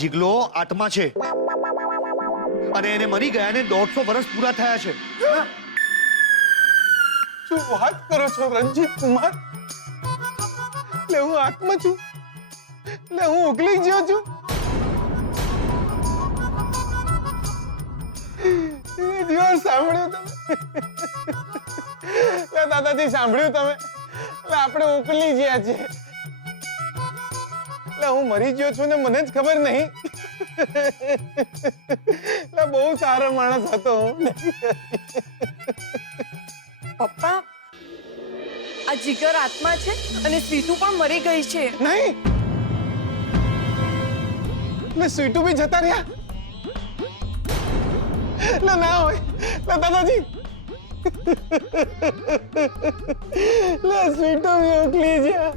જીગલો આત્મા છે અને એને મરી ગયા ને 150 વર્ષ પૂરા થયા છે. શું વાત કરો છો રણજીત કુમાર? લે હું આત્મા છું, લે હું ઉકલી ગયો છું. દિયોર સાંભળ્યું તમે? લે દાદાજી સાંભળ્યું તમે? લે આપણે ઉકલી ગયા છે. લે હું મરી ગયો છું ને મને જ ખબર નહીં. લે બહુ સારો માણસ હતો. પપ્પા, આ જીગર આત્મા છે અને સ્વીટુ પણ મરી ગઈ છે. નહીં, લે સ્વીટુ બી જતા રહ્યા. લે ના હોય, લે દાદાજી. લે સ્વીટુ બી ઉકલી ગયા.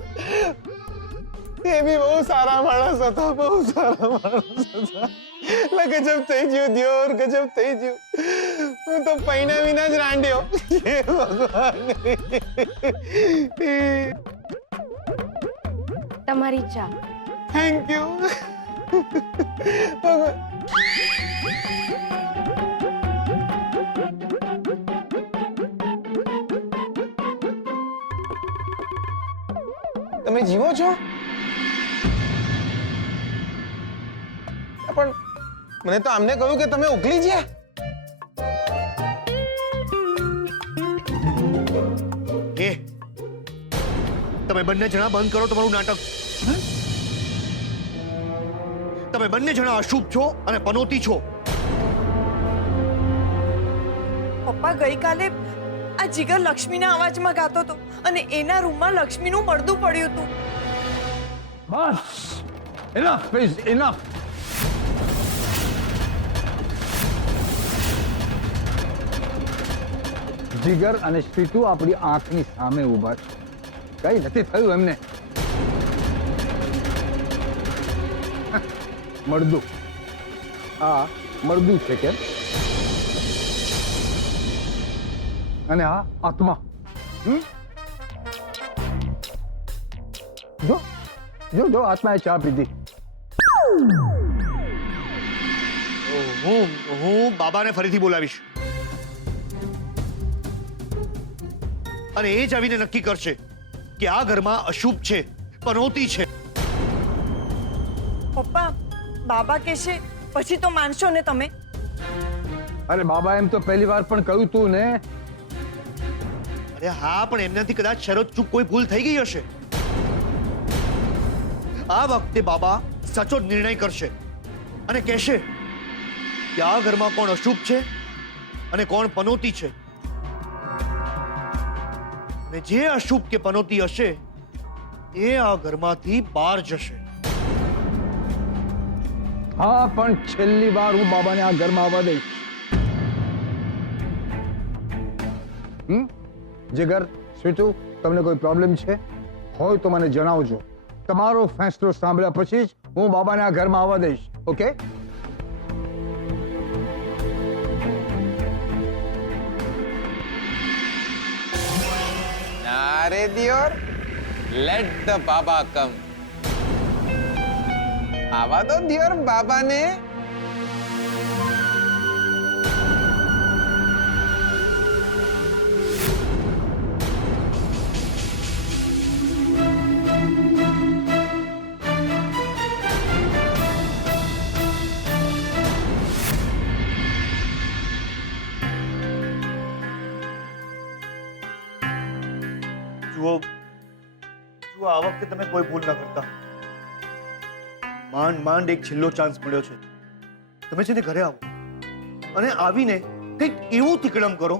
એ બી બહુ સારા માણસ હતો, બહુ સારા માણસ હતા. લે ગજબ થઈ ગયું દિયોર, ગજબ થઈ ગયું. હું તો પૈણા વિના જ રાંડ્યો. હે ભગવાન. તમારી ચા. થેન્ક યુ ભગવાન. તમે જીવો છો? પણ મને તો આમને કહ્યું કે તમે ઉકલી ગયા. એ તમે બંને જણા બંધ કરો તમારું નાટક. તમે બંને જણા અશુભ છો અને પનોતી છો. પપ્પા, ગઈકાલે આ જીગર લક્ષ્મીના અવાજમાં ગાતો હતો અને એના રૂમમાં લક્ષ્મીનું પડદું પડ્યું હતું. બસ, enough is enough. જીગર અને સ્વીટુ આપણી આંખની સામે ઊભા છે. કઈ નથી થયું એમને. મળદું, આ મળદું છે કેમ? અને આ આત્મા. જો જો જો આત્માએ ચા પીધી. હું બાબાને ફરીથી બોલાવીશ અને એ જ આવીને નક્કી કરશે કે આ ઘરમાં અશુભ છે, પનોતી છે. પપ્પા, બાબા કહેશે પછી તો માનશો ને તમે? અરે બાબા એમ તો પહેલી વાર પણ કહ્યું તું ને. અરે હા, પણ એમનાથી કદાચ શરત ચૂક કોઈ ભૂલ થઈ ગઈ હશે. આ વખતે બાબા સાચો જ નિર્ણય કરશે અને કહેશે કે આ ઘરમાં કોણ અશુભ છે અને કોણ પનોતી છે. અને જે અશુભ કે પનોતી હશે એ આ ઘરમાંથી બહાર જશે. હા, પણ છેલ્લી વાર હું બાબાને આ ઘરમાં આવવા દઈશ. જીગર, સ્વીટુ, તમને કોઈ પ્રોબ્લેમ છે હોય તો મને જણાવજો. તમારો ફેસલો સાંભળ્યા પછી જ હું બાબાને આ ઘરમાં આવવા દઈશ. ઓકે? નારે દિયોર, લેટ ધ બાબા કમ. આવા દો દિયોર બાબાને. જુઓ, આ વખતે તમે કોઈ ભૂલ ના કરતા. માંડ એક છેલ્લો ચાન્સ મળ્યો છે. તમે છે ને ઘરે આવો અને આવીને કંઈક એવું તિકડમ કરો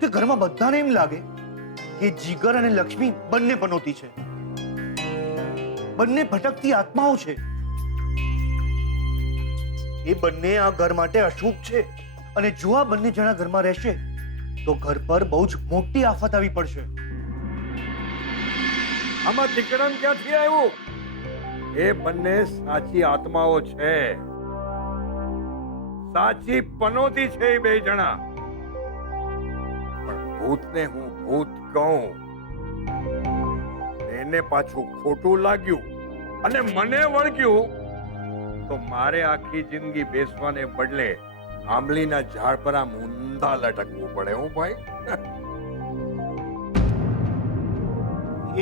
કે ઘરમાં બધાને એમ લાગે કે જીગર અને લક્ષ્મી બંને પનોતી છે, બંને ભટકતી આત્માઓ છે. એ બંને આ ઘર માટે અશુભ છે અને જો આ બંને જણા ઘરમાં રહેશે તો ઘર પર બહુ જ મોટી આફત આવી પડશે. આમાં તિકડમ ક્યાંથી આવ્યું? એ બંને સાચી આત્માઓ છે, સાચી પનોતી છે એ બે જણા. પણ ભૂતને હું ભૂત કહું, એને પાછું ખોટું લાગ્યું અને મને વળગ્યું તો મારે આખી જિંદગી બેસવાને બદલે આંબલીના ઝાડ પર આમ ઊંધા લટકવું પડે. હું ભાઈ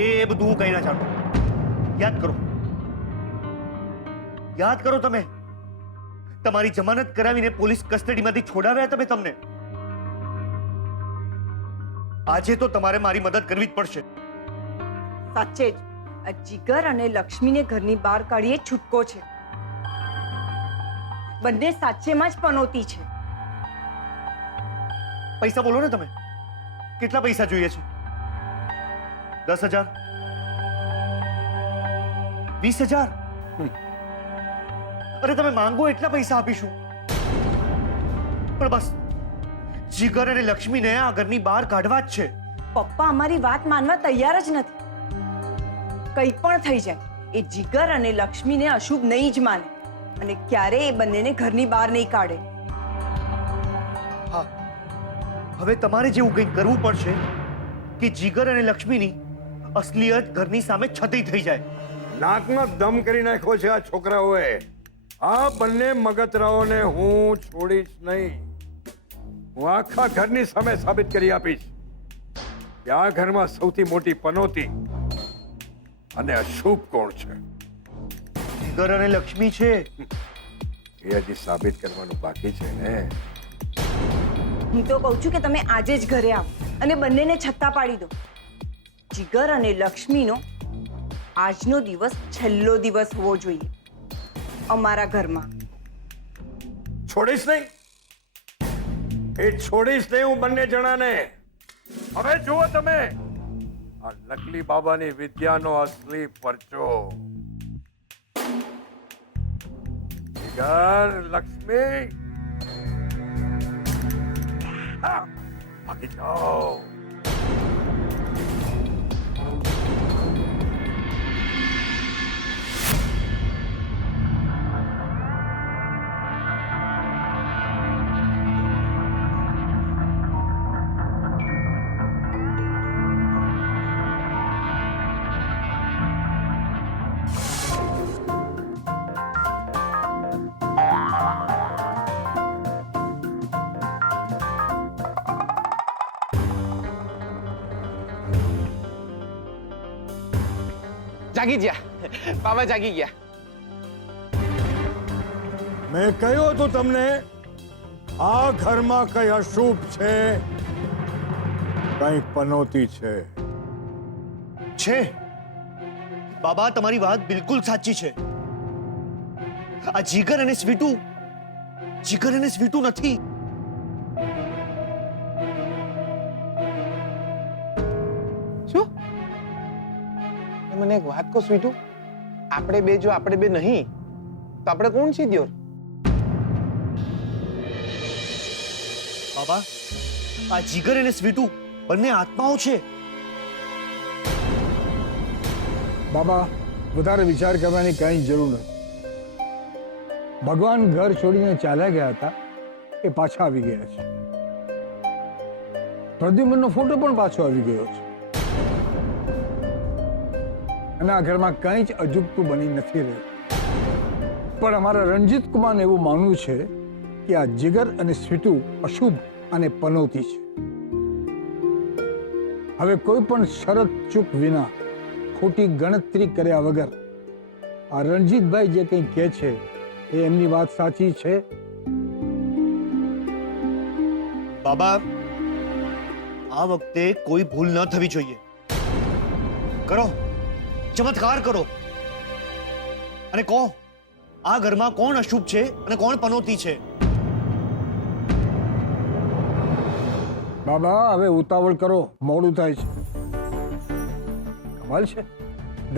એ બધું હું કઈ ના ચાલતો. યાદ કરો તમે. તમારી જમાનત કરાવીને પોલીસ કસ્ટડીમાંથી છોડાવ્યા તમે તમને. આજે તો તમારે મારી મદદ કરવી જ પડશે. સાચે જ આ જીગર અને લક્ષ્મીને ઘરની બહાર કાઢીએ છૂટકો છે. બંને સાચેમાં જ પનોતી છે. પૈસા બોલો ને તમે. કેટલા પૈસા જોઈએ છે? 10,000? 20,000? અરે તમે માંગો એટલા પૈસા આપીશું. પણ બસ જીગર અને લક્ષ્મીને આ ઘરની બહાર કાઢવા જ છે. પપ્પા અમારી વાત માનવા તૈયાર જ નથી. કંઈ પણ થઈ જાય એ જીગર અને લક્ષ્મીને અશુભ નહીં જ માને અને ક્યારેય એ બંનેને ઘરની બહાર નહીં કાઢે. હા, હવે તમારે જેવું કંઈક કરવું પડશે કે જીગર અને લક્ષ્મીની અસલિયત ઘરની સામે છતી થઈ જાય. નાકમાં દમ કરી નાખ્યો છે આ છોકરાઓએ. આ બંને મગતરાઓને હું છોડીશ નહીં. હું આખા ઘરની સામે સાબિત કરી આપીશ કે આ ઘરમાં સૌથી મોટી પનોતી અને અશુભ કોણ છે. જીગર અને લક્ષ્મી છે. એ હજી સાબિત કરવાનું બાકી છે ને. હું તો કહું છું કે તમે આજે જ ઘરે આવો અને બંનેને છત્તા પાડી દો. જીગર અને લક્ષ્મીનો આજનો દિવસ છેલ્લો દિવસ હોવો જોઈએ અમારા ઘરમાં. છોડીશ નહીં. એ છોડીશ નહીં હું બંને જણાને. હવે જુઓ તમે આ નકલી બાબાની વિદ્યાનો અસલી પરચો. જીગર, લક્ષ્મી, ભાગી જાઓ. જાગી ગયા બાબા, જાગી ગયા. મેં કહ્યું હતું તમને આ ઘરમાં કઈ અશુભ છે, કઈ પનોતી છે. છે બાબા, તમારી વાત બિલકુલ સાચી છે. આ જીગર અને સ્વીટુ નથી. શું? મને એક વાત કહો સ્વીટુ, આપણે બે નહીં તો આપણે કોણ છીએ દિયોર? બાબા, આ જીગર અને સ્વીટુ બંને આત્માઓ છે. બાબા, વધારે વિચાર કરવાની કઈ જરૂર નથી. ભગવાન ઘર છોડીને ચાલ્યા ગયા હતા, એ પાછા આવી ગયા છે. પ્રદ્યુમનનો ફોટો પણ પાછો આવી ગયો છે અને આ ઘરમાં કંઈ જ અજુગતું બની નથી રહ્યું. પણ અમારા રણજીત કુમારને એવું માનવું છે કે આ જીગર અને સ્વીટુ અશુભ અને પનોતી છે. હવે કોઈ પણ શરત ચૂક વિના, ખોટી ગણતરી કર્યા વગર આ રણજીતભાઈ જે કંઈ કહે છે એ એમની વાત સાચી છે. બાબા, આ વખતે કોઈ ભૂલ ન થવી જોઈએ. કરો, ચમત્કાર કરો અને કહો આ ઘરમાં કોણ અશુભ છે અને કોણ પનોતી છે. બાબા, હવે ઉતાવળ કરો, મોડું થાય છે. કમાલ છે,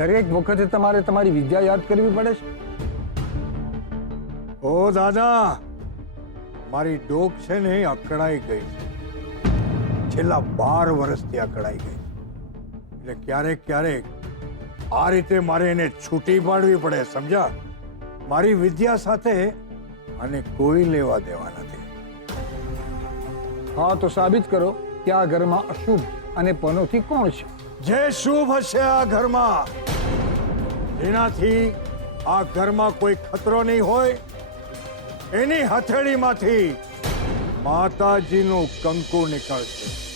દરેક વખતે તમારે તમારી વિદ્યા યાદ કરવી પડે છે. ઓ દાદા, મારી ડોક છે ને એ અકળાઈ ગઈ છે. છેલ્લા 12 વર્ષથી અકળાઈ ગઈ. એટલે ક્યારેક આ રીતે મારે એને છૂટી પાડવી પડે, સમજ્યા? મારી વિદ્યા સાથે આને કોઈ લેવા દેવા નથી. હા, તો સાબિત કરો કે આ ઘરમાં અશુભ અને પનોતી કોણ છે. જે શુભ હશે આ ઘરમાં, જે જેનાથી આ ઘરમાં કોઈ ખતરો નહીં હોય એની હથેળીમાંથી માતાજીનું કંકુ નીકળશે.